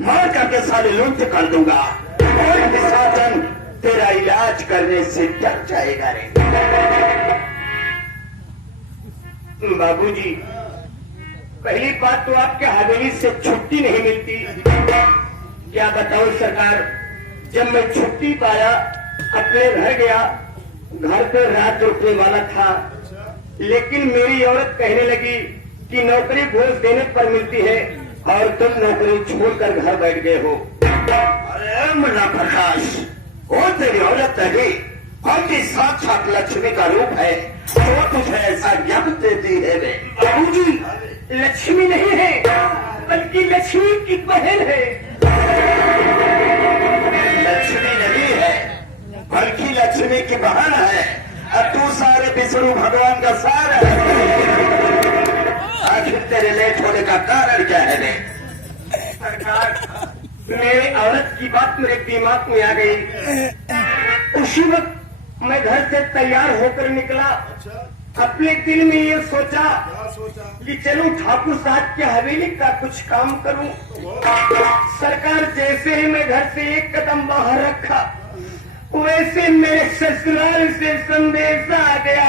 मार करके साले लूट कर दूंगा और निशाचन तेरा इलाज करने से डर जाएगा रे। बाबूजी, पहली बात तो आपके हवेली से छुट्टी नहीं मिलती। क्या बताऊं सरकार, जब मैं छुट्टी पाया अपने घर गया, घर पे रात रुकने वाला था, लेकिन मेरी औरत कहने लगी कि नौकरी घूस देने पर मिलती है और तुम नौकरी छोड़कर घर बैठ गए हो। अरे मुन्ना प्रकाश, वो तेरी औरत नहीं बल्कि साक्षात लक्ष्मी का रूप है, वो तुझे ऐसा ज्ञान देती है। बाबूजी, लक्ष्मी नहीं है बल्कि लक्ष्मी की बहन है। लक्ष्मी नहीं है बल्कि लक्ष्मी की बहन है। अब तू सारे विष्णु भगवान का सार है। आखिर तेरे लेट होने का कारण क्या है रे? सरकार, मेरी औरत की बात मेरे दिमाग में आ गई। उसी वक्त मैं घर से तैयार होकर निकला। अपने दिल में ये सोचा कि चलूं ठाकुर साहब की हवेली का कुछ काम करूं। सरकार, जैसे ही मैं घर से एक कदम बाहर रखा, वैसे मेरे ससुराल से संदेशा आ गया।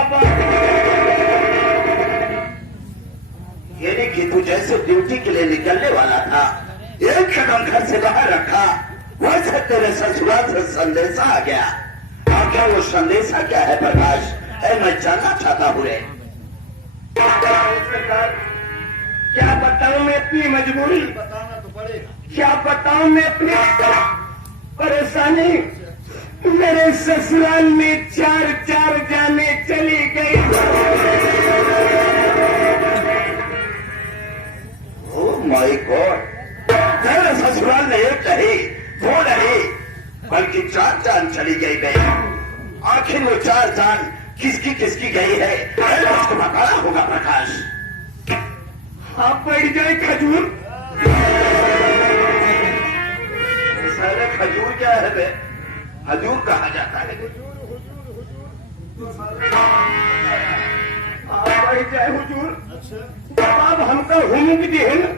यानी कि तू जैसे ड्यूटी के लिए निकलने वाला था, एक कदम घर से बाहर रखा, वैसे तेरे ससुराल से संदेशा आ गया। क्या वो संदेशा क्या है प्रकाश? मैं जानना चाहता हूँ रे। क्या बताऊं मैं अपनी मजबूरी? बताना तो पड़ेगा। क्या बताऊं मैं अपनी परेशानी? मेरे ससुराल में चार जाने चली गई। ओह माय गॉड, तेरे ससुराल में एक नहीं, दो नहीं, बल्कि 4 जान चली गई। आखिर वो 4 जान किसकी किसकी गई है, उसको बताना होगा प्रकाश। आप बैठ जाए खजूर। सारे खजूर क्या है बे? हजूर कहा जाता है। आप बैठ जाए हुजूर। जब आप हमका हुमुक दी है ना,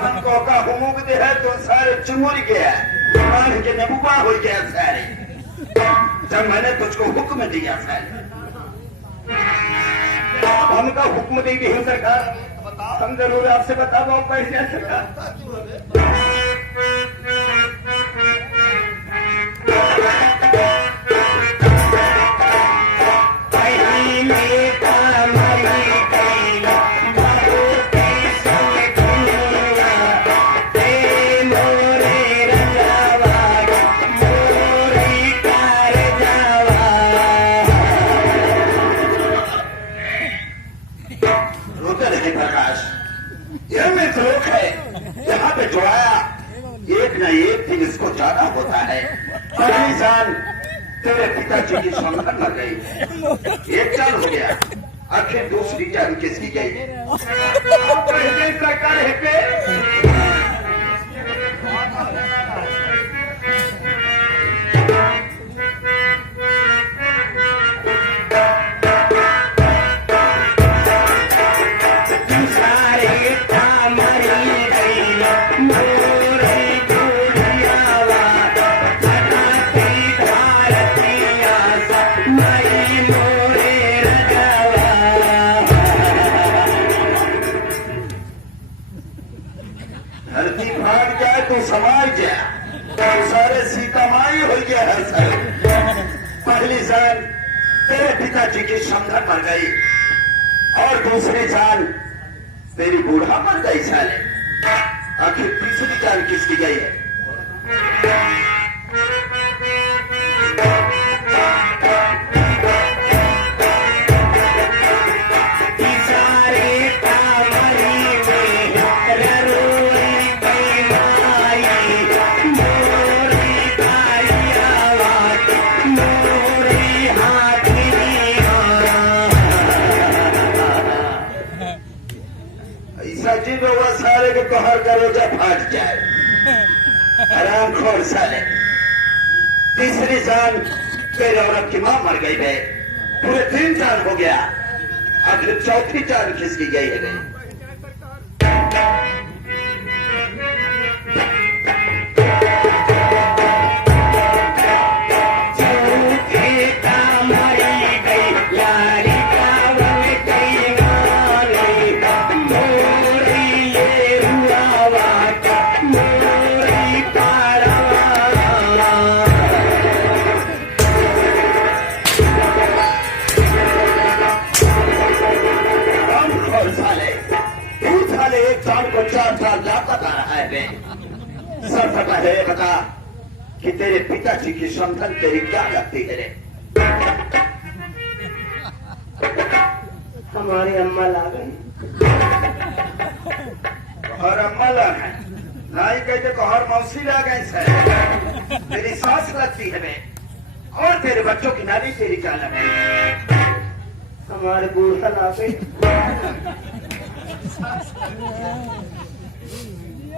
हमको का हुमुक दे है तो सारे चुमुर गया, मान के नबुआ हो गया सारे। जब मैंने तुझको हुक्म दिया सारे, हमका हुक्म दे दी है सरकार, हम जरूर आपसे बता पाओ। बैठ जाए सरकार। होता है। पहली जान तेरे पिताजी की संकट मर गई, एक जान हो गया, आखिर दूसरी जान किसकी गई? सरकार है पे समाज सारे सीतामाई हो गया है सर। पहली जान तेरे पिताजी की समझन मर गई और दूसरी जान तेरी बूढ़ा मर गई साले। आखिर तीसरी जान किसकी गई है? सारे को कहर करोजा फाट जाए, आराम खोर साले। तीसरी जान तेरे औरत की मां मर गई है, पूरे 3 जान हो गया, आखिर चौथी जान किसकी गई है? है बे। सबसे पहले ये बता कि तेरे पिताजी की समधन तेरी क्या लगती है रे? हमारी अम्मा ला गई। और अम्मा ला गई नहीं कहते तो हर मौसी ला गई सर। मेरी सास लगती है बे। और तेरे बच्चों की नानी तेरी क्या लगती है? हमारे बूढ़ा ला गई।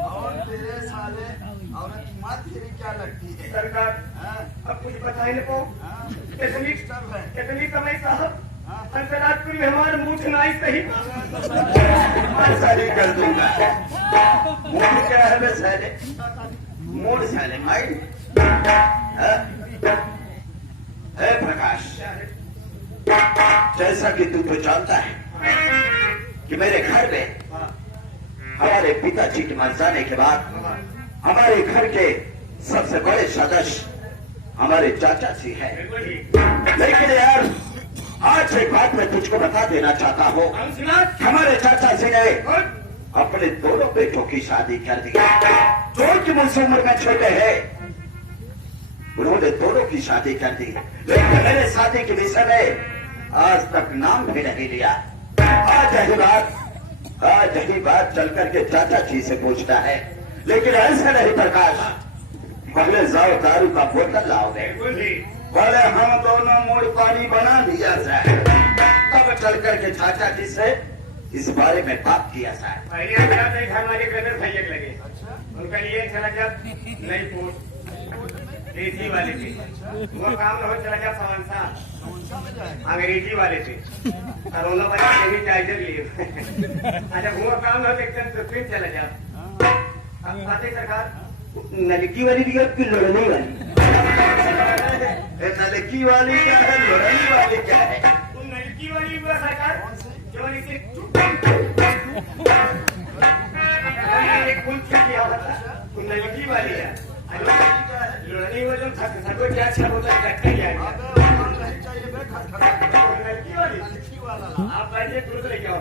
और तेरे साले औरत की माँ तेरी क्या लगती है? सरकार अब कुछ बता ही नहीं पाओ। कितनी समय साहब अंतराजपुर में हमारे मुठ नाई सही साली कर दूंगा। मूड क्या है बे साले? मूड साले माई है प्रकाश। जैसा कि तू तो जानता है कि मेरे घर में हमारे पिताजी के मर जाने के बाद हमारे घर के सबसे बड़े सदस्य हमारे चाचा जी हैं। लेकिन यार आज एक बात मैं तुझको बता देना चाहता हूँ। हमारे चाचा जी ने अपने दोनों बेटों की शादी कर दी। जो कि मुझसे उम्र में छोटे हैं उन्होंने दोनों की शादी कर दी। लेकिन मेरे शादी के विषय में आज तक नाम भी नहीं लिया। आज यही बात चल करके चाचा जी से पूछता है। लेकिन ऐसा नहीं प्रकाश, पहले जाओ दारू का बोतल लाओगे, बोले हम दोनों मूड पानी बना दिया जाए, तब चल करके चाचा जी से इस बारे में बात किया जाए। हमारे ब्रदर भैया लगे उनका लिए चला जा नहीं पोस्ट देसी वाले थे। वो काम रहो चला जा फवानसा अंग्रेजी वाले थे। कोरोना वाले सैनिटाइजर लिए। अच्छा वो काम रहो एकदम तो फिर चला जा। आते सरकार नलकी वाली दिया कि लड़ने वाली? नलकी वाली क्या है, लड़ने वाली क्या है? नलकी वाली हुआ सरकार जो इसे नलकी वाली है। लड़ने वाले सबको क्या अच्छा होता है नलकी वाली। आप बैठिए तुरंत लेके आओ।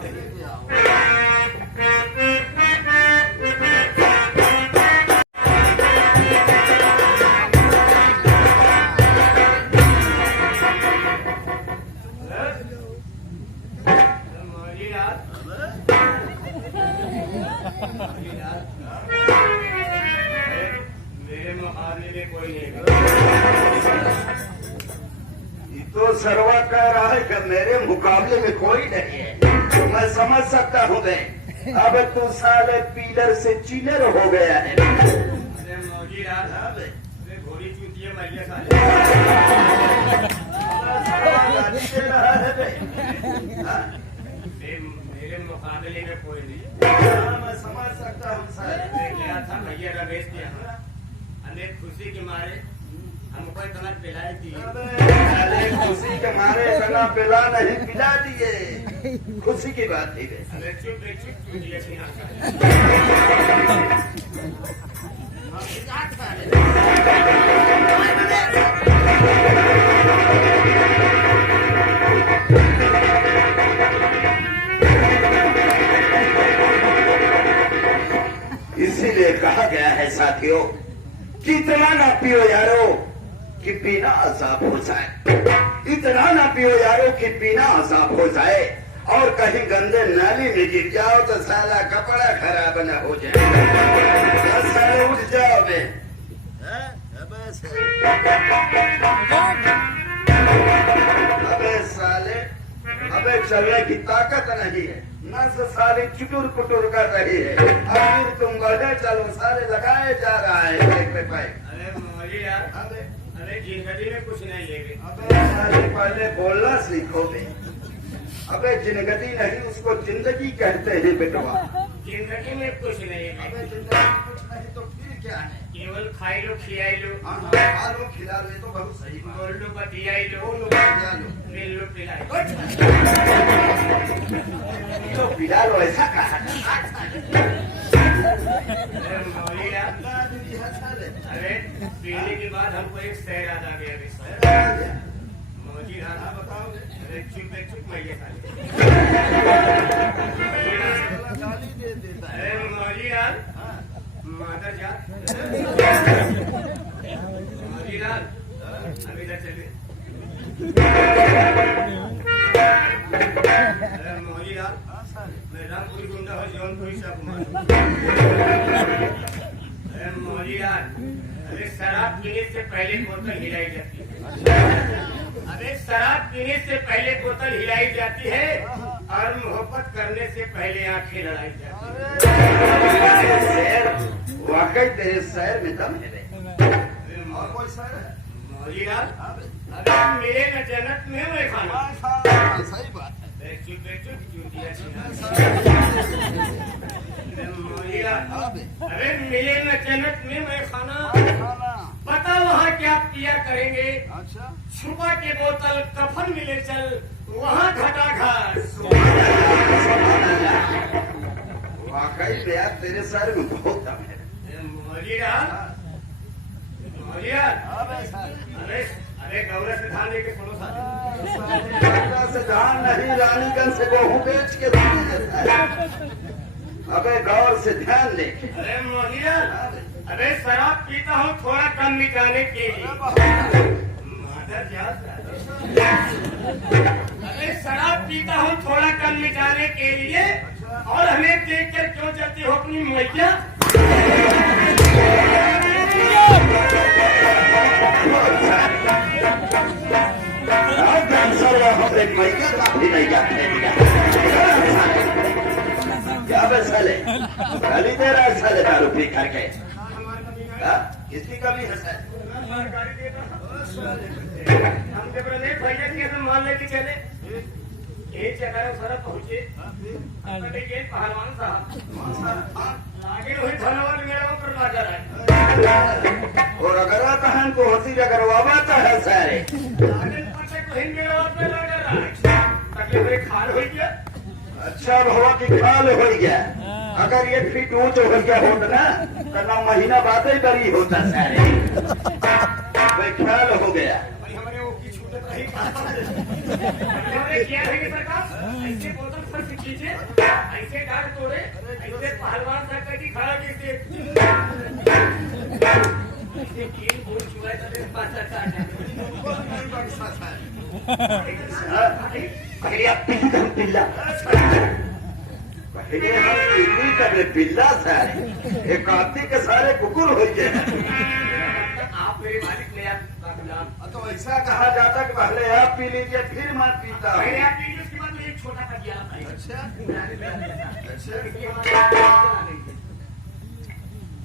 मेरे मुकाबले में कोई नहीं। तो सर्वा कह रहा है कि मेरे मुकाबले में कोई नहीं है। मैं समझ सकता हूँ मैं। अब तू साले पीलर से चिलर हो गया है। अरे मौजी रात घोड़ी चूती है मैया साले। मेरे मुकाबले में कोई नहीं। मैं समझ सकता हूँ सर। क्या था भैया रमेश के यहाँ अनेक खुशी के मारे हमको इतना पिला दिए। खुशी के मारे इतना पिला नहीं पिला दिए। खुशी की बात थी। इसीलिए कहा गया है साथियों कि इतना ना पियो यारो कि पीना अजाब हो जाए। इतना ना पियो यारो कि पीना अजाब हो जाए। और कहीं गंदे नाली में गिर जाओ तो साला कपड़ा खराब न हो जाए। साले उठ जाओ बे। अबे साले अबे चलने की ताकत नहीं है। नस साले चुटुर कुटुर कर रही है। अब तुम बढ़े चलो साले लगाए जा रहा है एक पे पैक। अरे मोली यार अरे जिंदगी में कुछ नहीं है। अबे साले पहले बोलना सीखो बे। अबे जिंदगी नहीं उसको जिंदगी कहते हैं बेटवा। जिंदगी में कुछ नहीं है। अबे जिंदगी में कुछ नहीं तो फिर क्या है? केवल खाई लो खिलाई लो। खा लो खिला लो ये तो बहुत सही। बोल लो बतियाई लो मिल लो पिलाई तो पिला लो ऐसा कहा। अरे पीने के बाद हमको एक शेर याद आ गया। मोदी हाँ बताओगे? अरे चुप मैया अरे मोदी यार मादर जात मोतीलाल अभी इधर चलिए। अरे मोतीलाल हाँ सर मैं रामपुरी गुंडा हूँ जौनपुरी से कुमार। अरे मोतीलाल अरे शराब पीने से पहले बोतल हिलाई जाती है। अरे शराब पीने से पहले बोतल हिलाई जाती है और मोहब्बत करने से पहले आंखें लड़ाई जाती शहर वाकई तेरे शहर में दम है रे। है। और कोई शहर है? मोतीलाल हाँ बे। अरे मिले न जन्नत में मैं खाना हाँ, सही बात है। बेचू चूतिया मोतीलाल हाँ बे। अरे मिले न जन्नत में मैं खाना खाना पता वहाँ क्या किया करेंगे। अच्छा छुपा के बोतल कफन मिले चल वहाँ घटा घास। वाकई में यार तेरे शहर में बहुत दम है। मोतीलाल मोतीलाल हाँ बे सर। अरे अरे गौरव से धान लेके सुनो साथ गंगा से धान नहीं रानीगंज से गेहूं बेच के दूध देता है। अबे गौर से ध्यान दे। अरे मोतीलाल अरे शराब पीता हूँ थोड़ा कम मिटाने के लिए। मादर जात अरे शराब पीता हूँ थोड़ा कम मिटाने के लिए और हमें देख कर क्यों जलती हो अपनी मैया। क्या बसाले गाली दे रहा है साले दारू पी करके। हाँ? किसकी कमी है सर? हम जब नहीं भैया जी हम मान लेके चले एक जगह सारा पहुंचे ये पहलवान साहब आगे वही धन्यवाद मेरा ऊपर लाकर आए। और अगर कहान को होती अगर वाबाता है सारे आगे पीछे कहीं मेरा ऊपर लाकर आए तकलीफ मेरे खाल हो गया। अच्छा भवा की खाल हो गया। अगर ये फिट ऊंच हो गया होता ना तो 9 महीना बाद ही बरी होता सारे। भाई ख्याल हो गया। भाई हमारे वो की छूटत रही हमने किया है कि सरकार ऐसे बोतल सर से खींचे ऐसे डाल तोड़े ऐसे पहलवान सर की खड़ा कीजिए ऐसे कील बोल चुरा करे पाचा पहले आप पिल्ला पहले हम पिल्ली कर पिल्ला सारे एक आदमी के सारे कुकुर हो गए। आप मेरे मालिक ने आप गुलाम तो ऐसा कहा जाता कि पहले आप पी लीजिए फिर मैं पीता हूँ। पहले आप लीजिए उसके बाद में एक छोटा कर दिया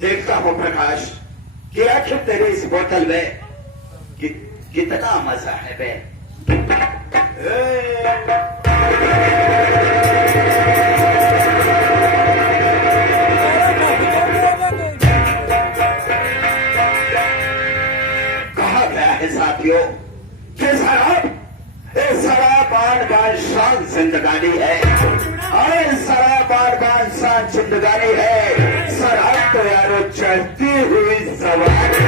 देखता हूँ प्रकाश कि आखिर तेरे इस बोतल में कितना मजा है बे। कहा गया है साथियों कि शराब बार शान जिंदगानी है और शराब बार शान जिंदगानी है। शराब तो यारो चढ़ती हुई सवारी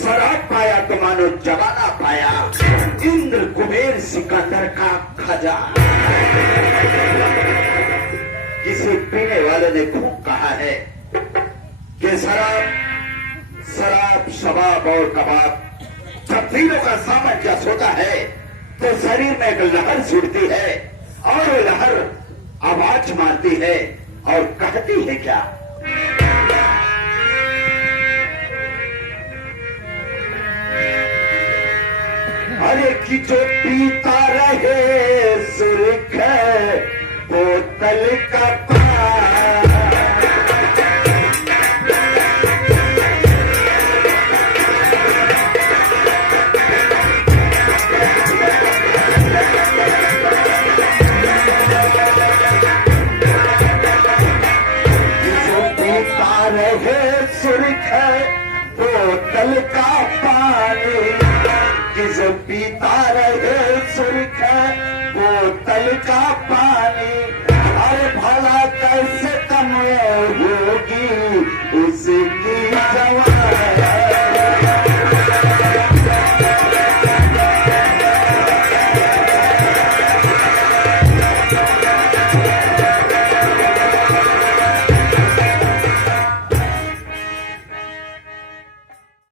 शराब पाया तो मानो जमाना पाया इंद्र कुबेर सिकंदर का खजाना। किसी पीने वाले ने खूब कहा है कि शराब शबाब और कबाब जब तीनों का सामंजस्य होता है तो शरीर में एक लहर छूटती है और वो लहर आवाज मारती है और कहती है क्या। अरे कि जो पीता रहे सुर्ख बोतल का बोतल का पानी किस पीता रहे सुर्ख बोतल का पानी अरे भला कैसे कम